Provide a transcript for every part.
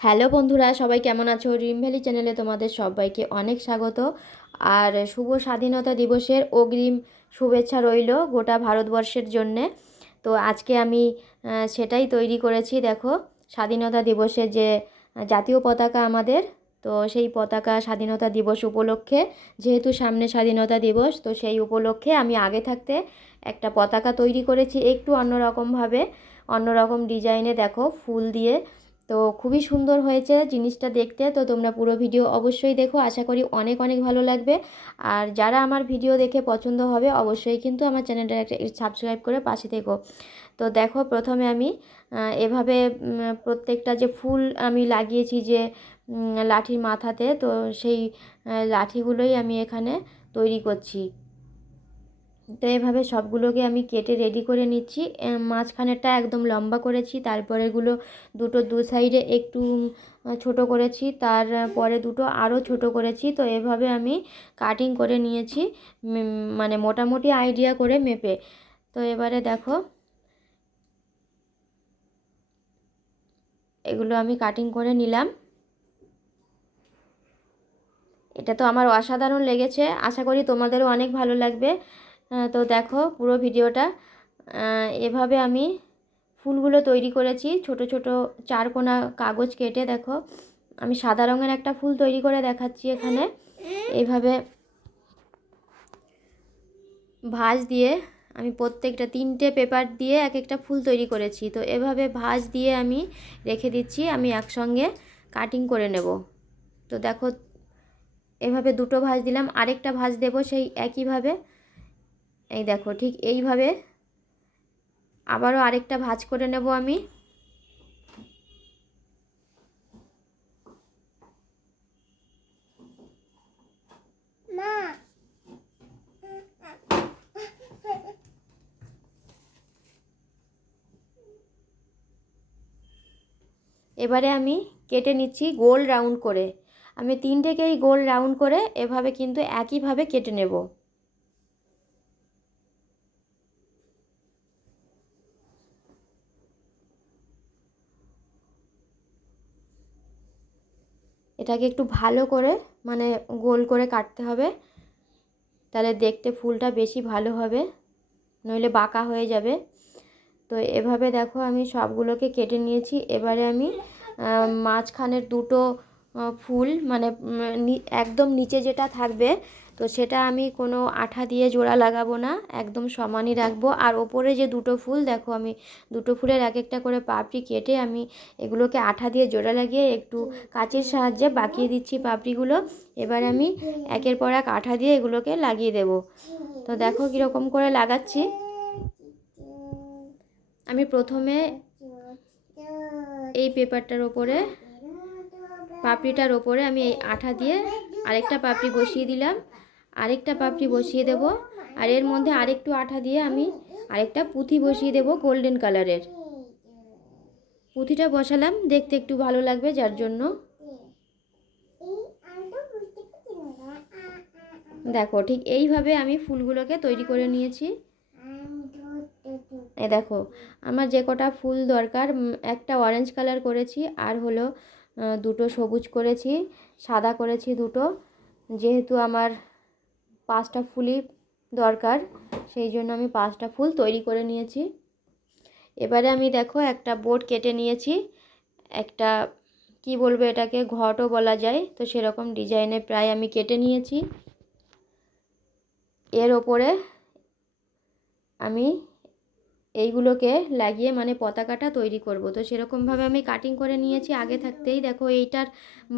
Hello বন্ধুরা, সবাই কেমন আছো? ড্রিম ভ্যালি চ্যানেলে তোমাদের সবাইকে অনেক স্বাগত। আর শুভ স্বাধীনতা দিবসের অগ্রিম শুভেচ্ছা রইল গোটা ভারতবর্ষের জন্যে। তো আজকে আমি সেটাই তৈরি করেছি। দেখো, স্বাধীনতা দিবসের যে জাতীয় পতাকা আমাদের, তো সেই পতাকা স্বাধীনতা দিবস উপলক্ষে, যেহেতু সামনে স্বাধীনতা দিবস, তো সেই উপলক্ষে আমি আগে থাকতে একটা পতাকা তৈরি করেছি একটু অন্যরকমভাবে, অন্যরকম ডিজাইনে। দেখো, ফুল দিয়ে। তো খুবই সুন্দর হয়েছে জিনিসটা দেখতে। তো তোমরা পুরো ভিডিও অবশ্যই দেখো, আশা করি অনেক অনেক ভালো লাগবে। আর যারা আমার ভিডিও দেখে পছন্দ হবে অবশ্যই কিন্তু আমার চ্যানেলটা একটা সাবস্ক্রাইব করে পাশে থেকো। তো দেখো, প্রথমে আমি এভাবে প্রত্যেকটা যে ফুল আমি লাগিয়েছি যে লাঠির মাথাতে, তো সেই লাঠিগুলোই আমি এখানে তৈরি করছি। তো এভাবে সবগুলোকে আমি কেটে রেডি করে নিচ্ছি। মাঝখানেরটা একদম লম্বা করেছি, তারপরেগুলো দুটো দু সাইডে একটু ছোট করেছি, তারপরে দুটো আরও ছোট করেছি। তো এভাবে আমি কাটিং করে নিয়েছি, মানে মোটামুটি আইডিয়া করে মেপে। তো এবারে দেখো, এগুলো আমি কাটিং করে নিলাম। এটা তো আমার অসাধারণ লেগেছে, আশা করি তোমাদেরও অনেক ভালো লাগবে। তো দেখো পুরো ভিডিওটা। এভাবে আমি ফুলগুলো তৈরি করেছি ছোট ছোট চারকোনা কাগজ কেটে। দেখো, আমি সাদা রঙের একটা ফুল তৈরি করে দেখাচ্ছি এখানে। এইভাবে ভাঁজ দিয়ে আমি প্রত্যেকটা 3টে পেপার দিয়ে এক একটা ফুল তৈরি করেছি। তো এভাবে ভাঁজ দিয়ে আমি রেখে দিচ্ছি, আমি একসঙ্গে কাটিং করে নেব। তো দেখো, এভাবে দুটো ভাঁজ দিলাম, আরেকটা ভাঁজ দেব সেই একইভাবে। এই দেখো, ঠিক এইভাবে আবারও আরেকটা ভাঁজ করে নেব আমি। এবারে আমি কেটে নিচ্ছি গোল রাউন্ড করে। আমি 3টেকেই গোল রাউন্ড করে এভাবে কিন্তু একইভাবে কেটে নেব। এটাকে একটু ভালো করে, মানে গোল করে কাটতে হবে, তাহলে দেখতে ফুলটা বেশি ভালো হবে, নইলে বাঁকা হয়ে যাবে। তো এভাবে দেখো আমি সবগুলোকে কেটে নিয়েছি। এবারে আমি মাঝখানের দুটো ফুল, মানে একদম নিচে যেটা থাকবে, তো সেটা আমি কোনো আঠা দিয়ে জোড়া লাগাবো না, একদম সমানই রাখবো। আর ওপরে যে দুটো ফুল দেখো, আমি দুটো ফুলের এক একটা করে পাপড়ি কেটে আমি এগুলোকে আঠা দিয়ে জোড়া লাগিয়ে একটু কাঁচির সাহায্যে বাঁকিয়ে দিচ্ছি পাপড়িগুলো। এবার আমি একের পর এক আঠা দিয়ে এগুলোকে লাগিয়ে দেব। তো দেখো কীরকম করে লাগাচ্ছি। আমি প্রথমে এই পেপারটার ওপরে, পাপড়িটার ওপরে আমি এই আঠা দিয়ে আরেকটা পাপড়ি বসিয়ে দিলাম, আরেকটা পাপড়ি বসিয়ে দেব, আর এর মধ্যে আরেকটু আঠা দিয়ে আমি আরেকটা পুঁথি বসিয়ে দেব গোল্ডেন কালারের। পুঁথিটা বসালাম, দেখতে একটু ভালো লাগবে যার জন্য। দেখো, ঠিক এইভাবে আমি ফুলগুলোকে তৈরি করে নিয়েছি। এই দেখো, আমার যে কটা ফুল দরকার, একটা অরেঞ্জ কালার করেছি, আর হলো দুটো সবুজ করেছি, সাদা করেছি দুটো। যেহেতু আমার 5টা ফুলই দরকার, সেই জন্য আমি 5টা ফুল তৈরি করে নিয়েছি। এবারে আমি দেখো একটা বোর্ড কেটে নিয়েছি, একটা কি বলবো এটাকে, ঘটও বলা যায়, তো সেরকম ডিজাইনে প্রায় আমি কেটে নিয়েছি। এর ওপরে আমি এইগুলোকে লাগিয়ে মানে পতাকাটা তৈরি করব। তো সেরকমভাবে আমি কাটিং করে নিয়েছি আগে থাকতেই। দেখো, এইটার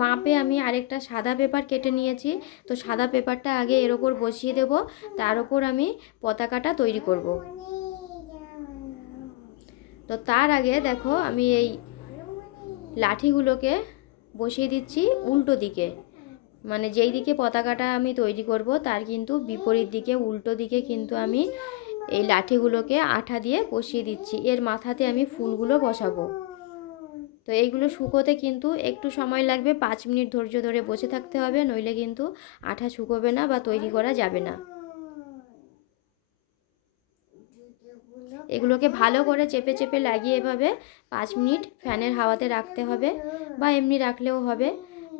মাপে আমি আরেকটা সাদা পেপার কেটে নিয়েছি। তো সাদা পেপারটা আগে এর ওপর বসিয়ে দেব, তার ওপর আমি পতাকাটা তৈরি করব। তো তার আগে দেখো, আমি এই লাঠিগুলোকে বসিয়ে দিচ্ছি উল্টো দিকে, মানে যেই দিকে পতাকাটা আমি তৈরি করব তার কিন্তু বিপরীত দিকে, উল্টো দিকে কিন্তু আমি এই লাঠিগুলোকে আঠা দিয়ে বসিয়ে দিচ্ছি। এর মাথাতে আমি ফুলগুলো বসাবো। তো এইগুলো শুকোতে কিন্তু একটু সময় লাগবে, 5 মিনিট ধৈর্য ধরে বসে থাকতে হবে, নইলে কিন্তু আঠা শুকোবে না বা তৈরি করা যাবে না। এগুলোকে ভালো করে চেপে চেপে লাগিয়ে এভাবে 5 মিনিট ফ্যানের হাওয়াতে রাখতে হবে, বা এমনি রাখলেও হবে।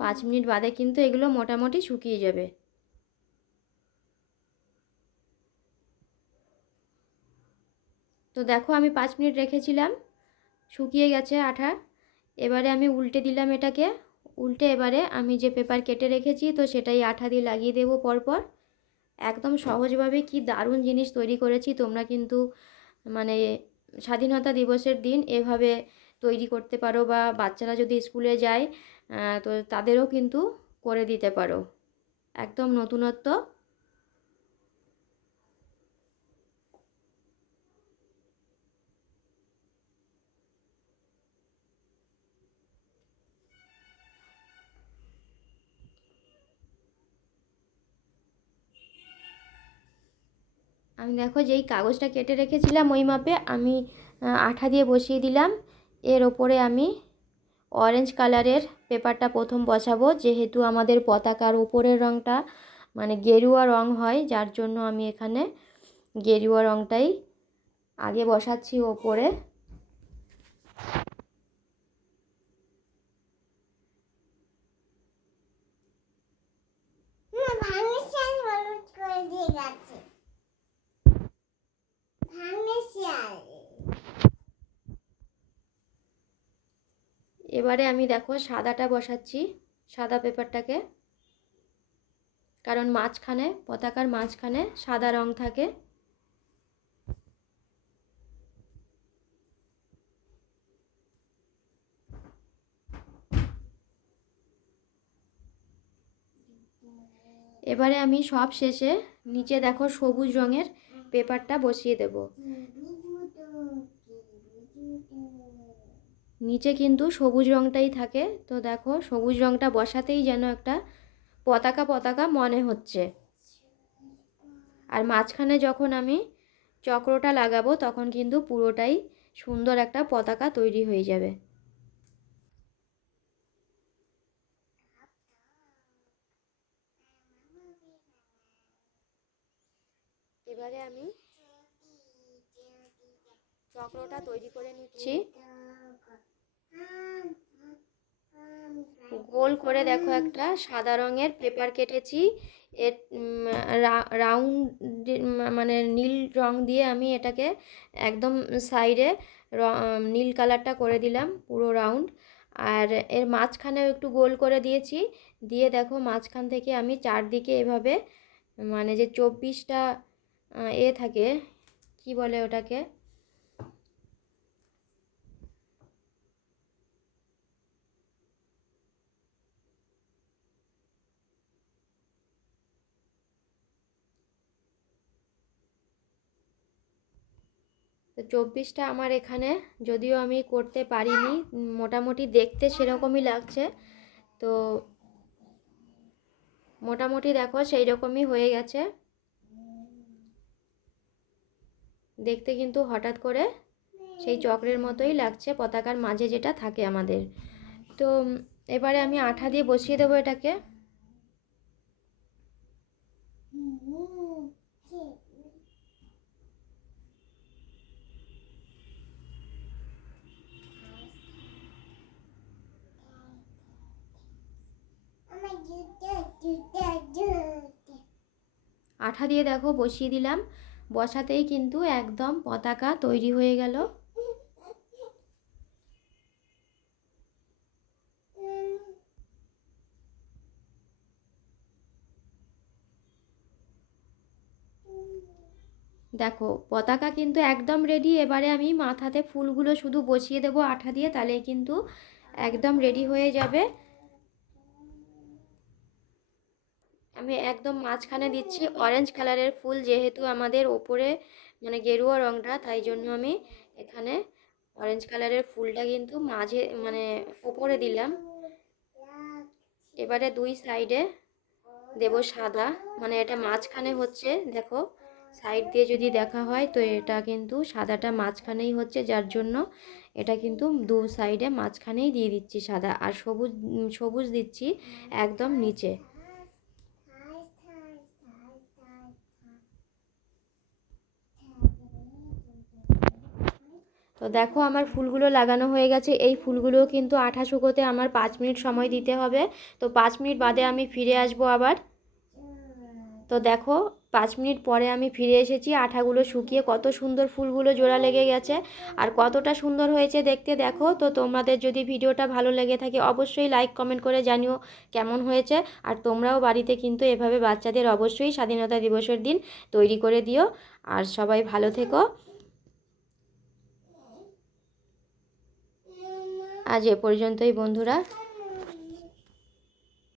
5 মিনিট বাদে কিন্তু এগুলো মোটামুটি শুকিয়ে যাবে। তো দেখো আমি 5 মিনিট রেখেছিলাম, শুকিয়ে গেছে আঠা। এবারে আমি উল্টে দিলাম এটাকে। উল্টে এবারে আমি যে পেপার কেটে রেখেছি তো সেটাই আঠা দিয়ে লাগিয়ে দেবো পরপর। একদম সহজভাবে কি দারুণ জিনিস তৈরি করেছি। তোমরা কিন্তু মানে স্বাধীনতা দিবসের দিন এভাবে তৈরি করতে পারো, বা বাচ্চারা যদি স্কুলে যায় তো তাদেরও কিন্তু করে দিতে পারো। একদম নতুনত্ব। আমি দেখো যেই কাগজটা কেটে রেখেছিলাম ওই মাপে আমি আঠা দিয়ে বসিয়ে দিলাম। এর ওপরে আমি অরেঞ্জ কালারের পেপারটা প্রথম বসাবো, যেহেতু আমাদের পতাকার উপরের রঙটা মানে গেরুয়া রঙ হয়, যার জন্য আমি এখানে গেরুয়া রঙটাই আগে বসাচ্ছি ওপরে। এবারে আমি দেখো সাদাটা বসাচ্ছি, সাদা পেপারটাকে, কারণ মাঝখানে পতাকার মাঝখানে সাদা রং থাকে। এবারে আমি সব শেষে নিচে দেখো সবুজ রঙের পেপারটা বসিয়ে দেব। নিচে কিন্তু সবুজ রঙটাই থাকে। তো দেখো সবুজ রঙটা বসাতেই যেন একটা পতাকা পতাকা মনে হচ্ছে। আর মাঝখানে যখন আমি চক্রটা লাগাবো তখন কিন্তু পুরোটাই সুন্দর একটা পতাকা তৈরি হয়ে যাবে। এবারে আমি চক্রটা তৈরি করে নিচ্ছি। গোল করে দেখো একটা সাদা রঙের পেপার কেটেছি। এর রাউন্ড মানে নীল রং দিয়ে আমি এটাকে একদম সাইডে নীল কালারটা করে দিলাম পুরো রাউন্ড। আর এর মাঝখানেও একটু গোল করে দিয়েছি। দিয়ে দেখো মাঝখান থেকে আমি চারদিকে এভাবে মানে যে 24টা থাকে, কি বলে ওটাকে, তো 24টা আমার এখানে, যদিও আমি করতে পারিনি, মোটামুটি দেখতে সেরকমই লাগছে। তো মোটামুটি দেখো সেই রকমই হয়ে গেছে দেখতে, কিন্তু হঠাৎ করে সেই চক্রের মতোই লাগছে পতাকার মাঝে যেটা থাকে আমাদের। তো এবারে আমি আঠা দিয়ে বসিয়ে দেবো এটাকে। আঠা দিয়ে দেখো বসিয়ে দিলাম, বসাতেই কিন্তু একদম পতাকা তৈরি হয়ে গেল। দেখো পতাকা কিন্তু একদম রেডি। এবারে আমি মাথাতে ফুলগুলো শুধু বসিয়ে দেবো আঠা দিয়ে, তাহলে কিন্তু একদম রেডি হয়ে যাবে। আমি একদম মাঝখানে দিচ্ছি অরেঞ্জ কালারের ফুল, যেহেতু আমাদের ওপরে মানে গেরুয়া রঙটা, তাই জন্য আমি এখানে অরেঞ্জ কালারের ফুলটা কিন্তু মাঝে মানে ওপরে দিলাম। এবারে দুই সাইডে দেব সাদা, মানে এটা মাঝখানে হচ্ছে, দেখো সাইড দিয়ে যদি দেখা হয় তো এটা কিন্তু সাদাটা মাঝখানেই হচ্ছে, যার জন্য এটা কিন্তু দু সাইডে মাঝখানেই দিয়ে দিচ্ছি সাদা। আর সবুজ সবুজ দিচ্ছি একদম নিচে। তো দেখো আমার ফুলগুলো লাগানো হয়ে গেছে। এই ফুলগুলো কিন্তু আঠা শুকোতে আমার 5 মিনিট সময় দিতে হবে। তো 5 মিনিট বাদে আমি ফিরে আসবো আবার। তো দেখো 5 মিনিট পরে আমি ফিরে এসেছি। আঠাগুলো শুকিয়ে কত সুন্দর ফুলগুলো জোড়া লেগে গেছে আর কতটা সুন্দর হয়েছে দেখতে দেখো। তো তোমাদের যদি ভিডিওটা ভালো লেগে থাকে অবশ্যই লাইক কমেন্ট করে জানিও কেমন হয়েছে। আর তোমরাও বাড়িতে কিন্তু এভাবে বাচ্চাদের অবশ্যই স্বাধীনতা দিবসের দিন তৈরি করে দিও। আর সবাই ভালো থেকো। আজ এ পর্যন্তই বন্ধুরা।